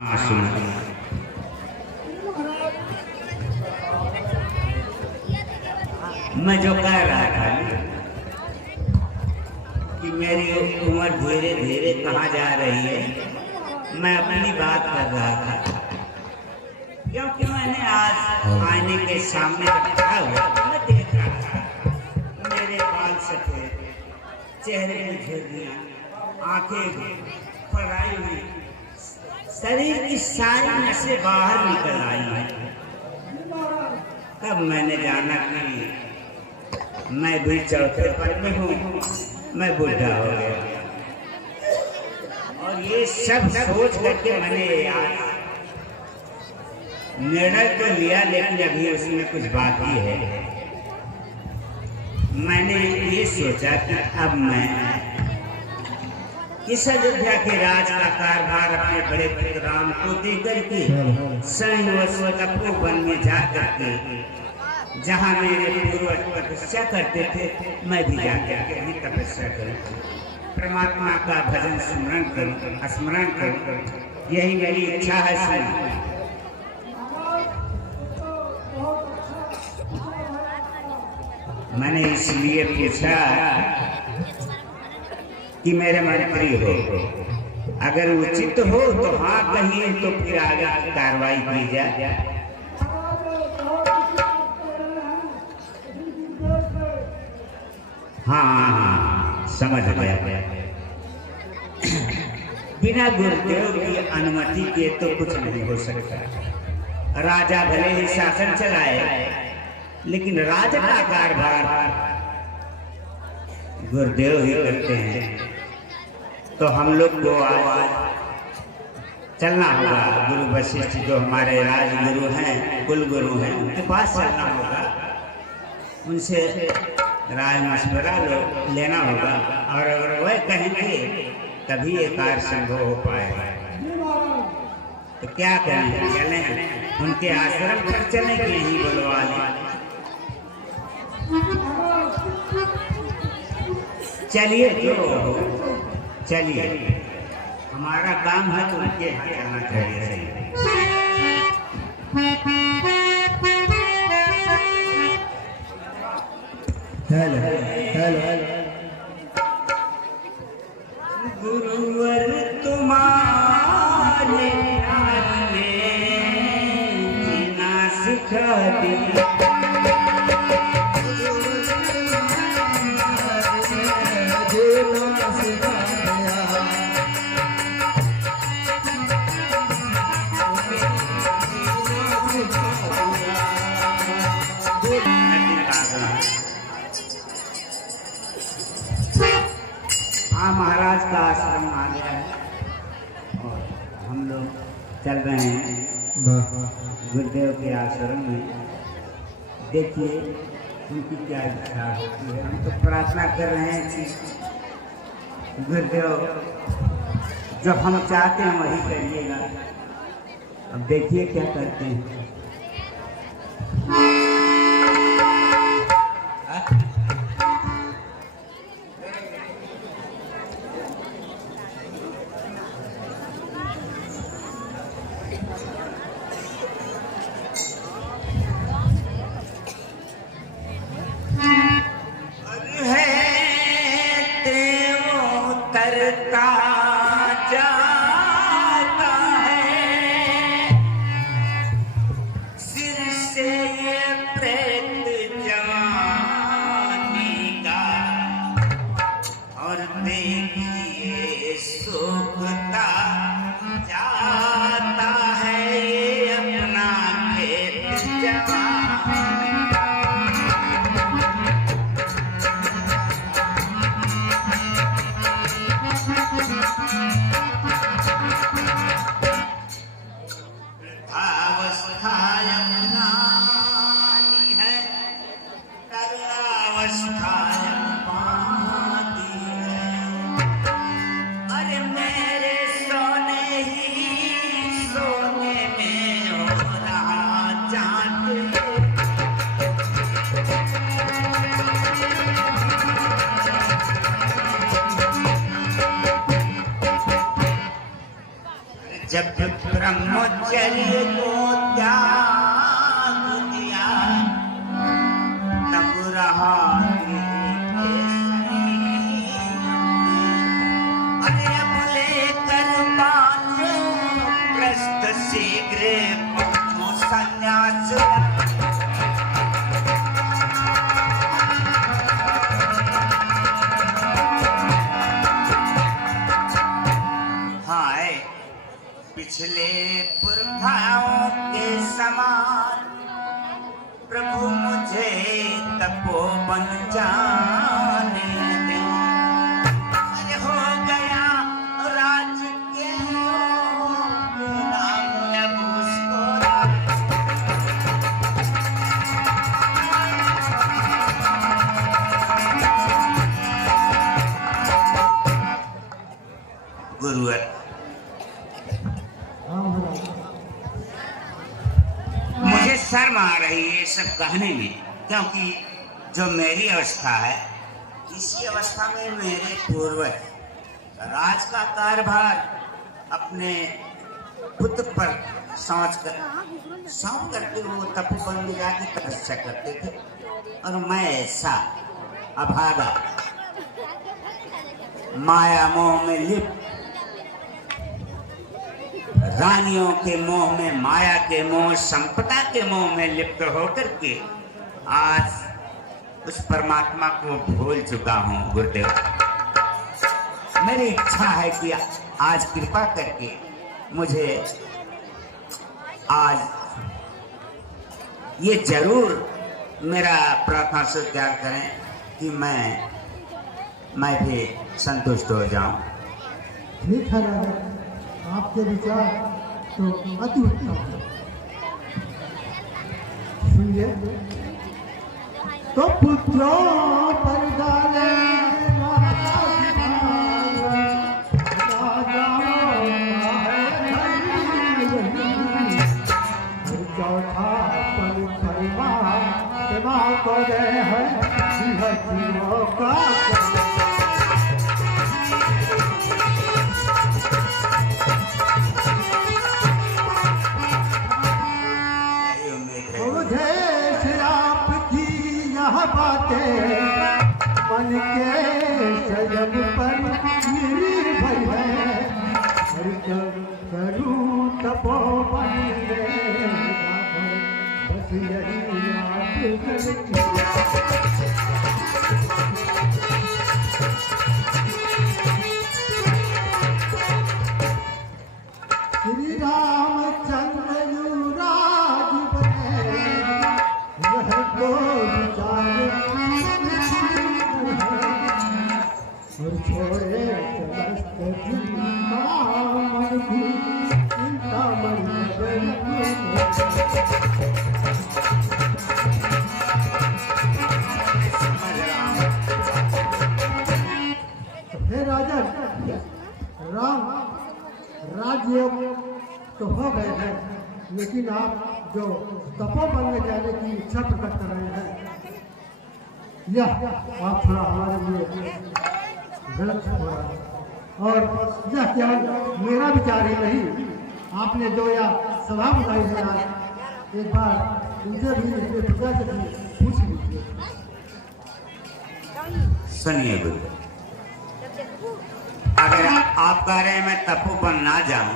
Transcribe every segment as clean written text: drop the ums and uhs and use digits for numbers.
मैं जो कह रहा था कि मेरी उम्र धीरे धीरे कहाँ जा रही है, मैं अपनी बात कर रहा था क्योंकि मैंने आज आईने के सामने रखा हुआ मैं देख रहा था मेरे बाल सफेद, चेहरे में झुर्रियां, आंखें फराई हुई, शरीर की सारी नसें बाहर निकल आई हैं। तब मैंने जाना कि मैं भी चौथे पद में हूँ, मैं बूढ़ा हो गया। और ये सब सोच करके मैंने यार निर्णय तो लिया, लेकिन अभी उसमें कुछ बाकी है। मैंने ये सोचा कि अब मैं इस अयोध्या के राज का कारभार अपने बड़े पुत्र राम को देकर के तपोवन में जा करके जहाँ मेरे पूर्वज तपस्या करते थे, मैं भी जाकर के भी तपस्या करूं, परमात्मा का भजन स्मरण करूं, यही मेरी इच्छा है। मैंने इसलिए पूछा कि मेरे मंत्री हो, अगर उचित हो तो हाँ कहिए, तो फिर आगे कार्रवाई की जाए। हाँ, समझ गया। बिना गुरुदेव की अनुमति के तो कुछ नहीं हो सकता। राजा भले ही शासन चलाए, लेकिन राज का कारभार गुरुदेव ही करते हैं। तो हम लोग को आज चलना होगा, गुरु वशिष्ठ जो हमारे राजगुरु हैं, कुल गुरु हैं, उनके पास चलना होगा, उनसे राय मशवरा लेना होगा। और अगर वह कहेंगे तभी ये कार्य संभव हो पाएगा। तो क्या करें, चलें उनके आश्रम पर चलें कि यहीं बुलवा लें? चलिए, जो चलिए, हमारा काम है तो उनके यहाँ जाना चाहिए। हेलो हेलो गुरुवर तुम्हारे जीना सिखा दिया, हाँ, महाराज का आश्रम आ गया है और हम लोग चल रहे हैं गुरुदेव के आश्रम में। देखिए उनकी क्या इच्छा होती है। हम तो प्रार्थना कर रहे हैं कि गुरुदेव जो हम चाहते हैं वही करिएगा। अब देखिए क्या करते हैं। जाता है सिर से ये प्रेत जानेगा, और देखिए सूखता जाता है ब्रह्मचर्य को त्याग दिया, तब रहा शीघ्र संन्यास। हाय पिछले पुरखाओं के समान प्रभु मुझे तपोवन जाने दे। अरे हो गया राज के गुरुवर, मुझे शर्म आ रही है ये सब कहने में, क्योंकि जो मेरी अवस्था है इसी अवस्था में मेरे पूर्वज राज का कार्यभार अपने पुत्र पर सौंप करके वो तपोवन में जाकर तपस्या करते थे, और मैं ऐसा अभागा माया मोह में लिप्त, रानियों के मोह में, माया के मोह, संपदा के मोह में लिप्त होकर के आज उस परमात्मा को भूल चुका हूँ गुरुदेव। मेरी इच्छा है कि आज कृपा करके मुझे आज ये जरूर मेरा प्रार्थना स्वीकार करें कि मैं भी संतुष्ट हो जाऊं। ठीक है राजा, आपके विचार तो अति उत्तम है। सुनिए, तो पुत्रों पर डाले चौथा पर परिवार को दे है का मन के संयम पर निर्भर है, हर करूं तपोवन बस यही श्री रामचंद्र युवराज बने, वह को विचार और छोड़े समस्त चिंता मन की चिंता मन हे राजन, राम राज्य तो हो गए हैं, लेकिन आप जो तपोवन में जाने की इच्छा प्रकट कर रहे हैं, यह आप थोड़ा हमारे लिए गलत हो रहा है। और यह क्या मेरा विचार ही नहीं, आपने जो यह सभा बुलाई है आज, एक बार उनसे भी अपने पिता से भी पूछ लीजिए। सुनिए गुरु, अगर आप कह रहे हैं मैं तपोवन ना जाऊं,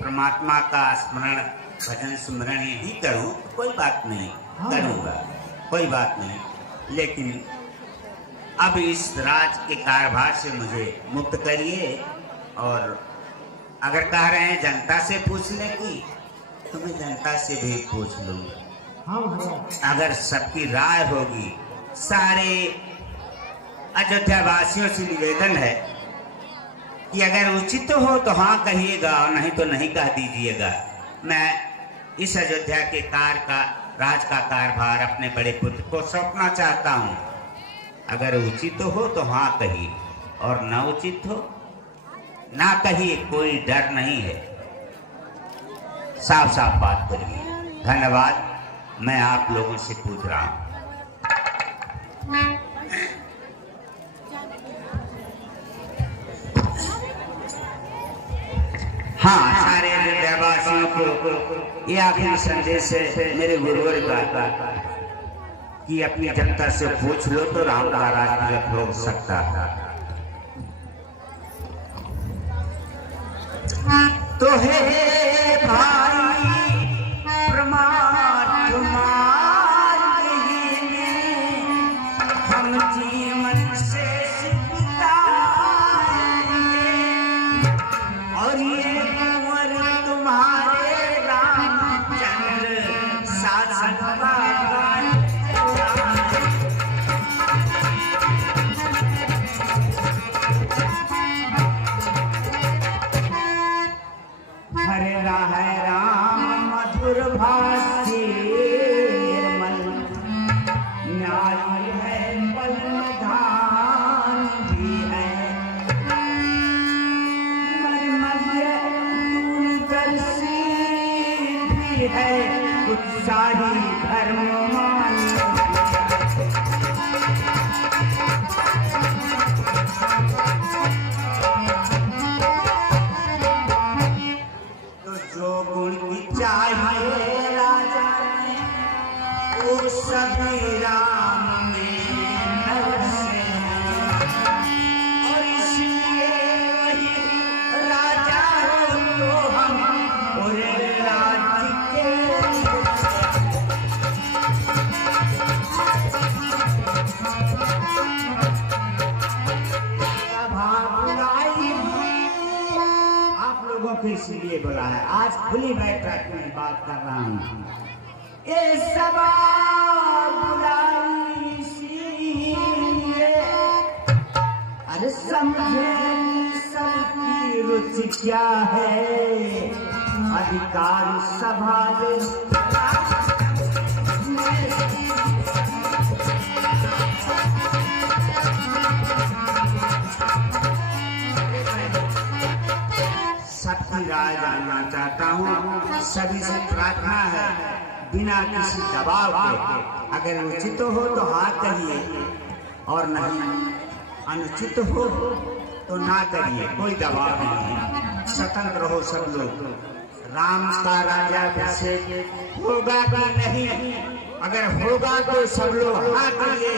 परमात्मा का स्मरण भजन स्मरण ही करूं, तो कोई बात नहीं, करूंगा, कोई बात नहीं। लेकिन अब इस राज के कार्यभार से मुझे मुक्त करिए, और अगर कह रहे हैं जनता से पूछने की, तो मैं जनता से भी पूछ लूंगा। अगर सबकी राय होगी, सारे अयोध्या वासियों से निवेदन है कि अगर उचित हो तो हाँ कहिएगा, और नहीं तो नहीं कह दीजिएगा। मैं इस अयोध्या के राज का कार्यभार अपने बड़े पुत्र को सौंपना चाहता हूँ। अगर उचित हो तो हाँ कहिए, और न उचित हो ना कहिए, कोई डर नहीं है, साफ साफ बात करिए। धन्यवाद, मैं आप लोगों से पूछ रहा हूँ। हाँ, सारे को ये आखिरी संदेश है मेरे गुरुवर का कि अपनी जनता से पूछ लो तो राम का राज हो सकता है। तो हे भाई प्रमाण हम जीवन से सीखता और ये कुंवर तुम्हारे रामचंद्र शासन है राम मधुर भाषी निर्मल न्याय है बलधान भी है मर्मज्ञ दूरदर्शी भी है उत्साही धर्ममान चाहिए राजा ने वो सभी राम में नवसे और इसलिए वही राजा हो तो हम और राज्य के इसलिए बोला है। आज खुली बैठक में बात कर रहा हूँ। ये सभा बुलाई इसलिए अरे समझे सबकी रुचि क्या है अधिकार सभा सबकी राय जानना चाहता हूँ। सभी से प्रार्थना है बिना किसी दबाव के अगर उचित हो तो हाँ करिए और नहीं अनुचित हो तो ना करिए, कोई दबाव नहीं है, स्वतंत्र हो सब लोग। राम का राजा अभिषेक होगा कि नहीं, अगर होगा तो सब लोग हाँ करिए,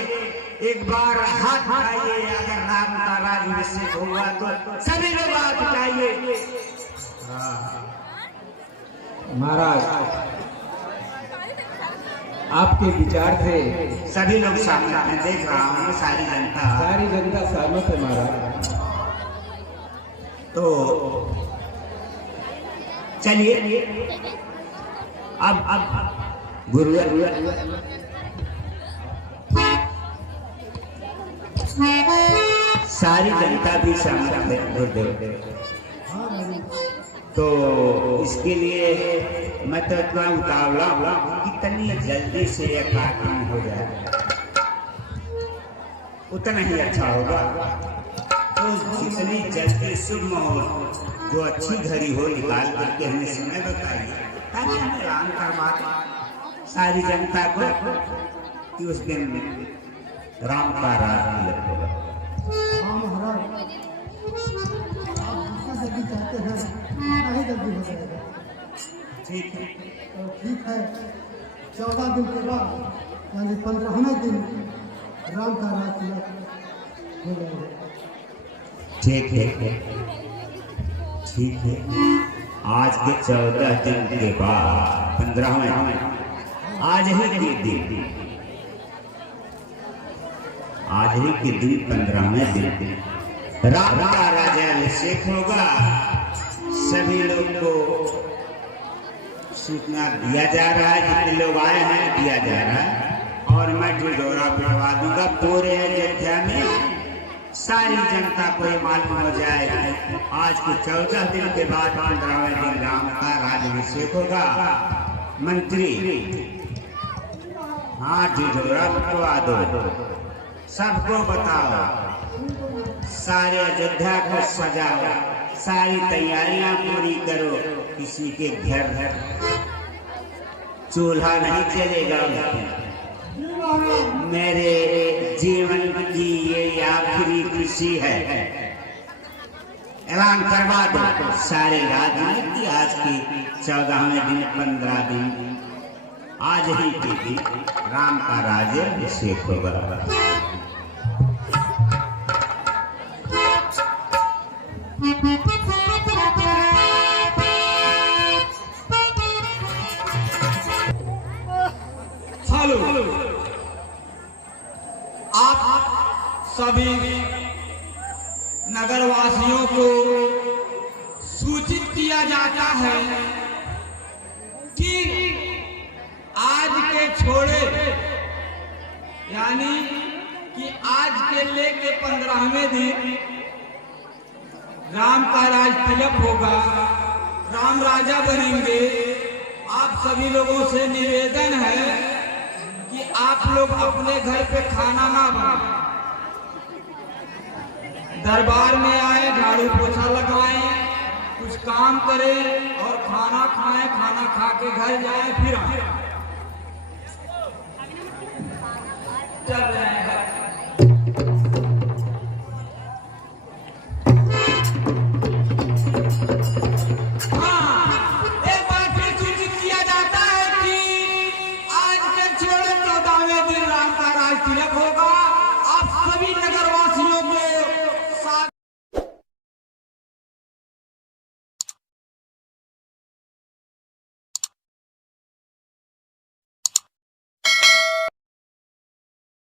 एक बार हाथ उठाइए। अगर राम का राज्याभिषेक होगा तो सभी लोग हाथ उठाइए। महाराज आपके विचार थे, सभी लोग सामने मैं देख रहा हूँ, सारी जनता सहमत है महाराज। तो चलिए अब गुरुवर सारी जनता भी सहमत है गुरुदेव। तो इसके लिए मैं तो इतना उतावला हुआ कितनी जल्दी से यह काम हो जाए उतना ही अच्छा होगा। तो जितनी जल्दी शुभ मुहूर्त जो अच्छी घड़ी हो निकाल करके हमें समय बताइए ताकि हम ऐलान करवा सारी जनता को कि उस दिन राम का राज होगा। जल्दी चाहते हैं नहीं जल्दी हो जाएगा। ठीक है तो ठीक है, 14 दिन के बाद यानी 15वें दिन राम का राज हो जाएगा। ठीक है ठीक है। आज के 14 दिन के बाद 15वें आज ही के दिन 15वें दिन राम का राज्याभिषेक होगा। सभी लोग को सूचना दिया जा रहा है, जितने लोग आए हैं दिया जा रहा है और मैं ढिढोरा पिटवा दूंगा पूरे अयोध्या में। सारी जनता को ये मालूम हो जाएगा आज के 14 दिन के बाद 15वें दिन राम का राज्याभिषेक होगा। मंत्री हाँ ढिढोरा पिटवा दो, सबको बताओ, सारे अयोध्या को सजाओ, सारी तैयारियां पूरी करो। किसी के घर चूल्हा नहीं चलेगा। मेरे जीवन की ये आखिरी खुशी है। प्रदान करवा दो सारे राज्य की आज की 14वें दिन 15 दिन आज ही के दिन राम का राज्य अभिषेक होगा। हेलो, आप सभी नगरवासियों को सूचित किया जाता है कि आज के छोड़े यानी कि आज के लेके 15वें दिन राम का राज तिलक होगा, राम राजा बनेंगे। आप सभी लोगों से निवेदन है कि आप लोग अपने घर पे खाना ना बनाएं, दरबार में आए, झाड़ू पोछा लगाएं, कुछ काम करें और खाना खाएं, खाना खा के घर जाएं, फिर आए। चल रहे हैं घर। हाँ, एक बार फिर सूचित किया जाता है कि आज के छोड़े 14वें दिन राम का राज तिलक होगा।